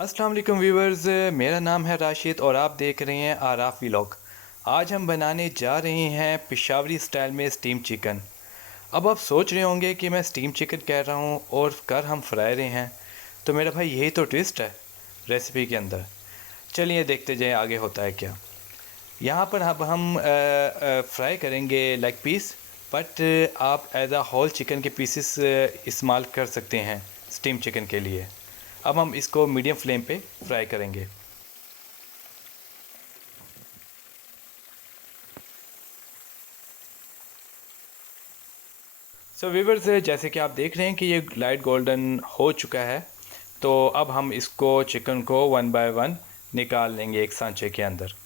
अस्सलाम वालेकुम व्यूवर्स, मेरा नाम है राशिद और आप देख रहे हैं आराफ व्लॉग। आज हम बनाने जा रहे हैं पेशावरी स्टाइल में स्टीम चिकन। अब आप सोच रहे होंगे कि मैं स्टीम चिकन कह रहा हूँ और कर हम फ्राई रहे हैं, तो मेरा भाई यही तो ट्विस्ट है रेसिपी के अंदर। चलिए देखते जाएं आगे होता है क्या। यहाँ पर अब हम फ्राई करेंगे लेग पीस, बट आप एज अ होल चिकन के पीसेस इस्तेमाल कर सकते हैं स्टीम चिकन के लिए। अब हम इसको मीडियम फ्लेम पे फ्राई करेंगे। सो व्यूवर्स, जैसे कि आप देख रहे हैं कि ये लाइट गोल्डन हो चुका है, तो अब हम इसको चिकन को वन बाय वन निकाल लेंगे एक सांचे के अंदर।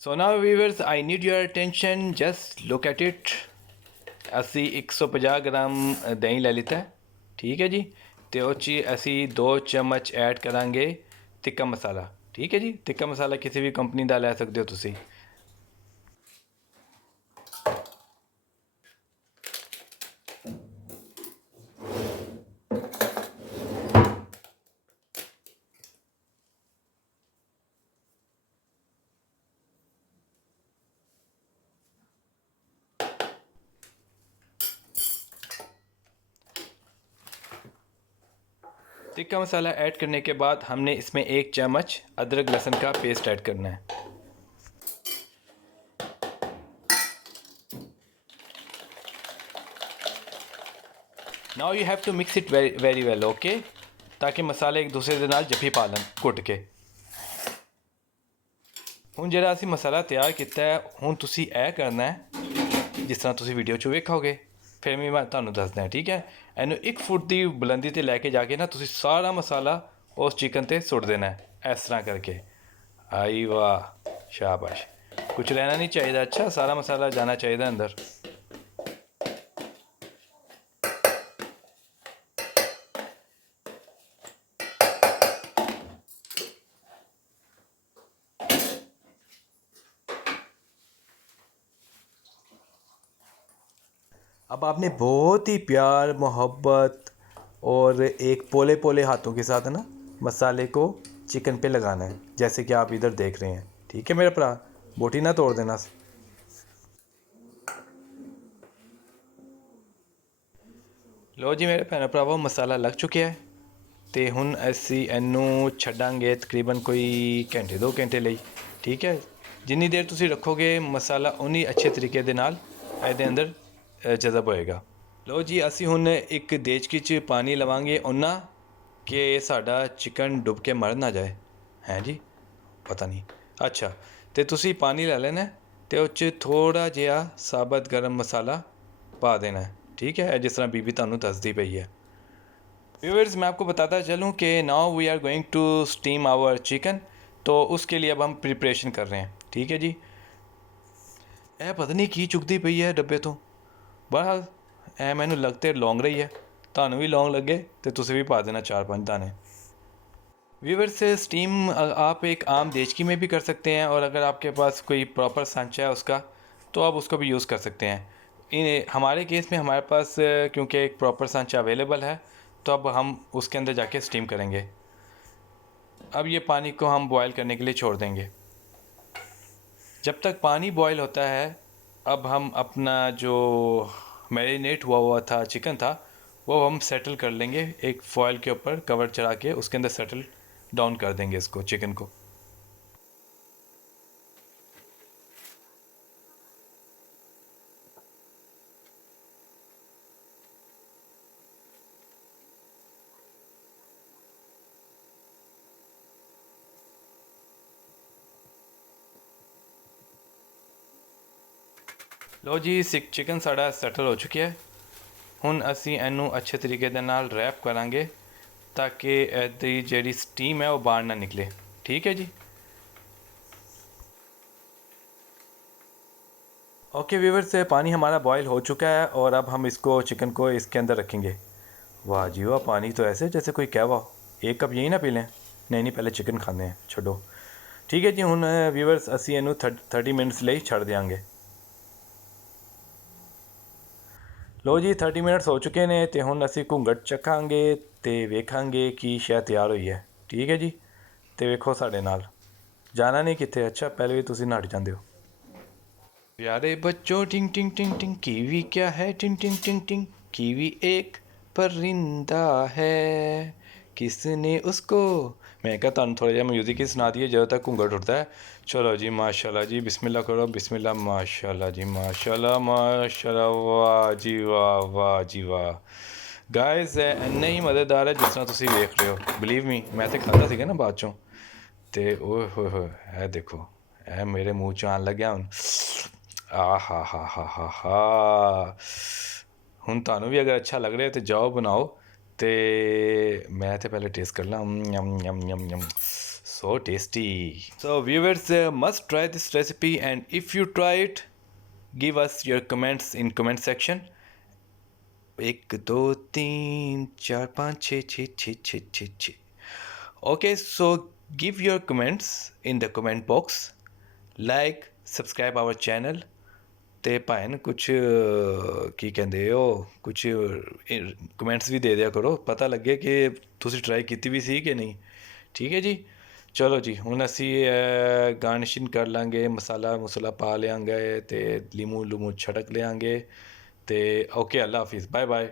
So now viewers, I need your attention, just look at it. ਅਸੀਂ 150 ਗ੍ਰਾਮ ਦਹੀਂ ਲੈ ਲਿੱਤਾ ਹੈ, ਠੀਕ ਹੈ ਜੀ। ਤੇ ਉਹ 'ਚ ਅਸੀਂ 2 ਚਮਚ ਐਡ ਕਰਾਂਗੇ ਤਿੱਕਾ ਮਸਾਲਾ, ਠੀਕ ਹੈ ਜੀ। ਤਿੱਕਾ ਮਸਾਲਾ ਕਿਸੇ ਵੀ ਕੰਪਨੀ ਦਾ ਲੈ ਸਕਦੇ ਹੋ ਤੁਸੀਂ। टिक्का मसाला ऐड करने के बाद हमने इसमें 1 चम्मच अदरक लहसुन का पेस्ट ऐड करना है। Now you have to mix it very well, okay, ताकि मसाले एक दूसरे ਦੇ ਨਾਲ ਜੱਫੀ ਪਾ ਲੈਣ ਘੁੱਟ ਕੇ। ਹੁਣ ਜਿਹੜਾ ਅਸੀਂ ਮਸਾਲਾ ਤਿਆਰ ਕੀਤਾ ਹੈ, ਹੁਣ ਤੁਸੀਂ ਇਹ ਕਰਨਾ ਹੈ ਜਿਸ ਤਰ੍ਹਾਂ ਤੁਸੀਂ ਵੀਡੀਓ 'ਚ ਵੇਖੋਗੇ, ਫਿਰ ਮੈਂ ਤੁਹਾਨੂੰ ਦੱਸਦਾ, ਠੀਕ ਹੈ। ਇਹਨੂੰ 1 ਫੁੱਟ ਦੀ ਬੁਲੰਦੀ ਤੇ ਲੈ ਕੇ ਜਾ ਕੇ ਨਾ ਤੁਸੀਂ ਸਾਰਾ ਮਸਾਲਾ ਉਸ ਚਿਕਨ ਤੇ ਸੁੱਟ ਦੇਣਾ ਹੈ, ਇਸ ਤਰ੍ਹਾਂ ਕਰਕੇ। आई वाह, शाबाश। कुछ रहना नहीं चाहिए, अच्छा सारा मसाला जाना चाहिए अंदर। अब आपने बहुत ही प्यार मोहब्बत और एक पोले पोले हाथों के साथ ना मसाले को चिकन पे लगाना है, जैसे कि आप इधर देख रहे हैं, ठीक है मेरे भरा। बोटी ना तोड़ देना। लो जी मेरे भैन भरावो, मसाला लग चुका है। तो हुण असी इनू छड्डांगे तकरीबन कोई घंटे 2 घंटे ਲਈ, ठीक है। जिन्नी देर तुसी रखोगे मसाला उन्नी अच्छे तरीके दे नाल ਇਹਦੇ अंदर जज़ब होएगा। लो जी, असी हुण एक देचकी च पानी लवांगे उन्ना कि साडा चिकन डुब के मर ना जाए। हैं जी, पता नहीं। अच्छा, तो तुसी पानी ले लेना तो उस थोड़ा जिहा साबत गर्म मसाला पा देना है, ठीक है, जिस तरह बीबी तुहानू दसदी पई है। व्यूअर्स, मैं आपको बताता चलूँ कि now we are going to steam our chicken, तो उसके लिए अब हम प्रिपरेशन कर रहे हैं, ठीक है जी। ਇਹ ਪਤਾ ਨਹੀਂ ਕੀ ਚੁੱਕਦੀ ਪਈ ਹੈ ਡੱਬੇ ਤੋਂ। ਬਹਰਹਾਲ ਇਹ ਮੈਨੂੰ लगते लौंग रही है, ਤੁਹਾਨੂੰ ਵੀ लौंग लगे तो तुसी भी पा देना 4-5 दाने। व्यूअर्स, से स्टीम आप एक आम देचकी में भी कर सकते हैं, और अगर आपके पास कोई प्रॉपर सांचा है उसका, तो आप उसको भी यूज़ कर सकते हैं। हमारे केस में हमारे पास क्योंकि एक प्रॉपर सांचा अवेलेबल है, तो अब हम उसके अंदर जाके स्टीम करेंगे। अब ये पानी को हम बॉयल करने के लिए छोड़ देंगे। जब तक पानी बॉयल होता है, अब हम अपना जो मैरिनेट हुआ हुआ था चिकन था, वो हम सेटल कर लेंगे। एक फॉयल के ऊपर कवर चढ़ा के उसके अंदर सेटल डाउन कर देंगे इसको, चिकन को। ਲਓ ਜੀ ਚਿਕਨ ਸਾਡਾ ਸੈਟਲ ਹੋ ਚੁੱਕਿਆ ਹੈ। ਹੁਣ ਅਸੀਂ ਇਹਨੂੰ ਅੱਛੇ ਤਰੀਕੇ ਦੇ ਨਾਲ ਰੈਪ ਕਰਾਂਗੇ ਤਾਂ ਕਿ ਇਹਦੀ ਜਿਹੜੀ ਸਟੀਮ है वो बाहर ना निकले। ठीक है जी। ओके व्यूअर्स, पानी हमारा बॉयल हो चुका है और अब हम इसको चिकन को इसके अंदर रखेंगे। वाह जी वाह, पानी तो ऐसे जैसे कोई कहवा हो। एक कप यही ना पी लें? नहीं पहले चिकन खाने हैं, छोड़ो। ठीक है जी। हुण व्यूअर्स असी इनू 30 मिनट्स ਲਈ ਛੱਡ ਦਿਆਂਗੇ। ਲੋ ਜੀ 30 ਮਿੰਟਸ ਹੋ ਚੁੱਕੇ ਨੇ ਤੇ ਹੁਣ ਅਸੀਂ ਘੁੰਗਟ ਚੱਕਾਂਗੇ ਤੇ ਵੇਖਾਂਗੇ ਕਿ ਸ਼ਾਇਦ ਤਿਆਰ ਹੋਈ ਹੈ। ਠੀਕ ਹੈ ਜੀ। ਤੇ ਵੇਖੋ ਸਾਡੇ ਨਾਲ ਜਾਣਾ ਨਹੀਂ ਕਿੱਥੇ। ਅੱਛਾ ਪਹਿਲੇ ਵੀ ਤੁਸੀਂ ਨੱਠ ਜਾਂਦੇ ਹੋ। प्यारे बच्चों टिंग टिंग टिंग टिंग कीवी क्या है टिंग टिंग टिंग टिंग कीवी एक परिंदा है किसने उसको। मैं क्या तुम थोड़ा जिहा म्यूजिक ही सुना दिए ਜਦੋਂ तक घूंघट उठता है। चलो जी माशाल्लाह जी, बिस्मिल्लाह करो, बिस्मिल्लाह, माशाल्लाह जी माशाल्लाह माशाल्लाह, वाह जी वाह जी वाह। ਗਾਇਜ਼ ਇੰਨਾ ਹੀ ਮਜ਼ੇਦਾਰ ਹੈ ਜਿਸ ਤਰ੍ਹਾਂ ਤੁਸੀਂ ਵੇਖ ਰਹੇ ਹੋ। ਬਲੀਵ ਮੀ, ਮੈਂ ਤਾਂ ਖਾਂਦਾ ਸੀਗਾ ਨਾ ਬਾਅਦ ਚੋਂ। ਤੇ ਓਏ ਹੋਏ ਹੋਏ, ਇਹ ਦੇਖੋ, ਇਹ ਮੇਰੇ ਮੂੰਹ 'ਚ ਆਉਣ ਲੱਗਿਆ ਹੁਣ। ਆਹਾ ਹਾ ਹਾ ਹਾ ਹਾ। ਹੁਣ ਤੁਹਾਨੂੰ ਵੀ ਅਗਰ ਅੱਛਾ ਲੱਗ ਰਿਹਾ ਤੇ ਜਾਓ ਬਣਾਓ। ਤੇ ਮੈਂ ਤੇ ਪਹਿਲੇ ਟੇਸਟ ਕਰ ਲਾਂ। Yama Yama Yama Yama, so tasty. So viewers must try this recipe, and if you try it, give us your comments in comment section. 1 2 3 4 5 6 6 6 6 6 6। Okay, so give your comments in the comment box, like, subscribe our channel। ਤੇ ਭਾਵੇਂ ਕੁਛ ਕੀ ਕਹਿੰਦੇ ਹੋ, ਕੁਛ comments ਵੀ ਦੇ ਦਿਆ ਕਰੋ, ਪਤਾ ਲੱਗੇ ਕਿ ਤੁਸੀਂ ਟਰਾਈ ਕੀਤੀ ਵੀ ਸੀ ਕਿ ਨਹੀਂ। ਠੀਕ ਹੈ ਜੀ। ਚਲੋ ਜੀ ਹੁਣ ਅਸੀਂ ਗਾਰਨਿਸ਼ਿੰਗ ਕਰ ਲਾਂਗੇ, ਮਸਾਲਾ ਮਸੂਲਾ ਪਾ ਲਿਆਂਗੇ ਤੇ ਲੀਮੂ ਲੂਮੂ ਛੜਕ ਲਿਆਂਗੇ। ਤੇ ਓਕੇ, ਅੱਲਾ ਹਾਫਿਜ਼, ਬਾਏ ਬਾਏ।